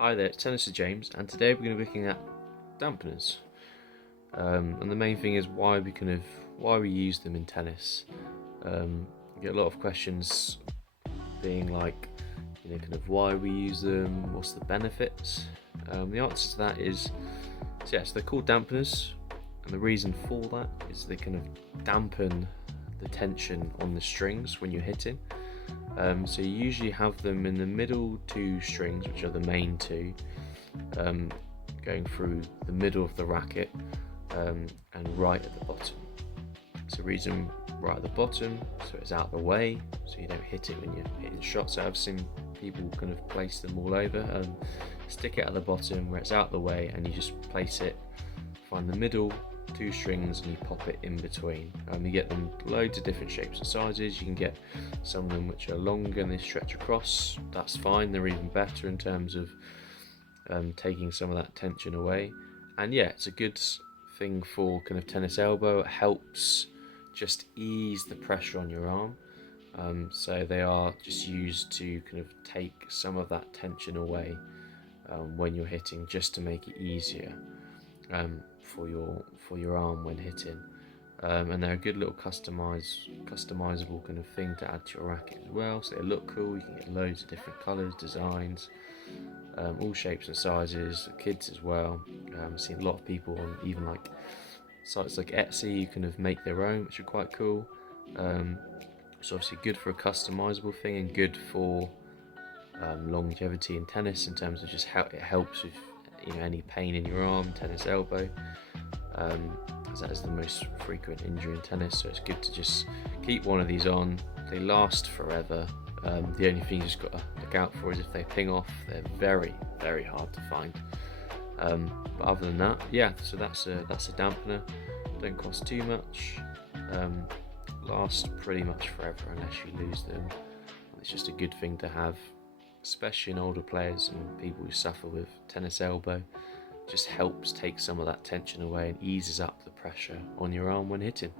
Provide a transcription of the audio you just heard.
Hi there, it's Tennis James, and today we're going to be looking at dampeners. And the main thing is why we use them in tennis. We get a lot of questions, being like, why we use them, what's the benefits. The answer to that is yes, they're called dampeners, and the reason for that is they kind of dampen the tension on the strings when you're hitting. So you usually have them in the middle two strings, which are the main two, going through the middle of the racket, and right at the bottom. So the reason right at the bottom, so it's out of the way, so you don't hit it when you're hitting shots. So I've seen people kind of place them all over, stick it at the bottom where it's out of the way, and you just place it, find the middle two strings, and you pop it in between. You get them loads of different shapes and sizes. You can get some of them which are longer and they stretch across. That's fine, they're even better in terms of taking some of that tension away. And yeah, it's a good thing for kind of tennis elbow. It helps just ease the pressure on your arm. So they are just used to kind of take some of that tension away when you're hitting, just to make it easier for your arm when hitting. And they're a good little customizable kind of thing to add to your racket as well. So they look cool. You can get loads of different colours, designs, all shapes and sizes. Kids as well. I've seen a lot of people on even like sites like Etsy. You kind of make their own, which are quite cool. It's obviously good for a customizable thing and good for longevity in tennis, in terms of just how it helps with any pain in your arm, tennis elbow, as that is the most frequent injury in tennis. So it's good to just keep one of these on. They last forever. The only thing you just got to look out for is if they ping off. They're very, very hard to find. But other than that, yeah. So that's a dampener. Don't cost too much. Last pretty much forever unless you lose them. It's just a good thing to have, especially in older players and people who suffer with tennis elbow. Just helps take some of that tension away and eases up the pressure on your arm when hitting.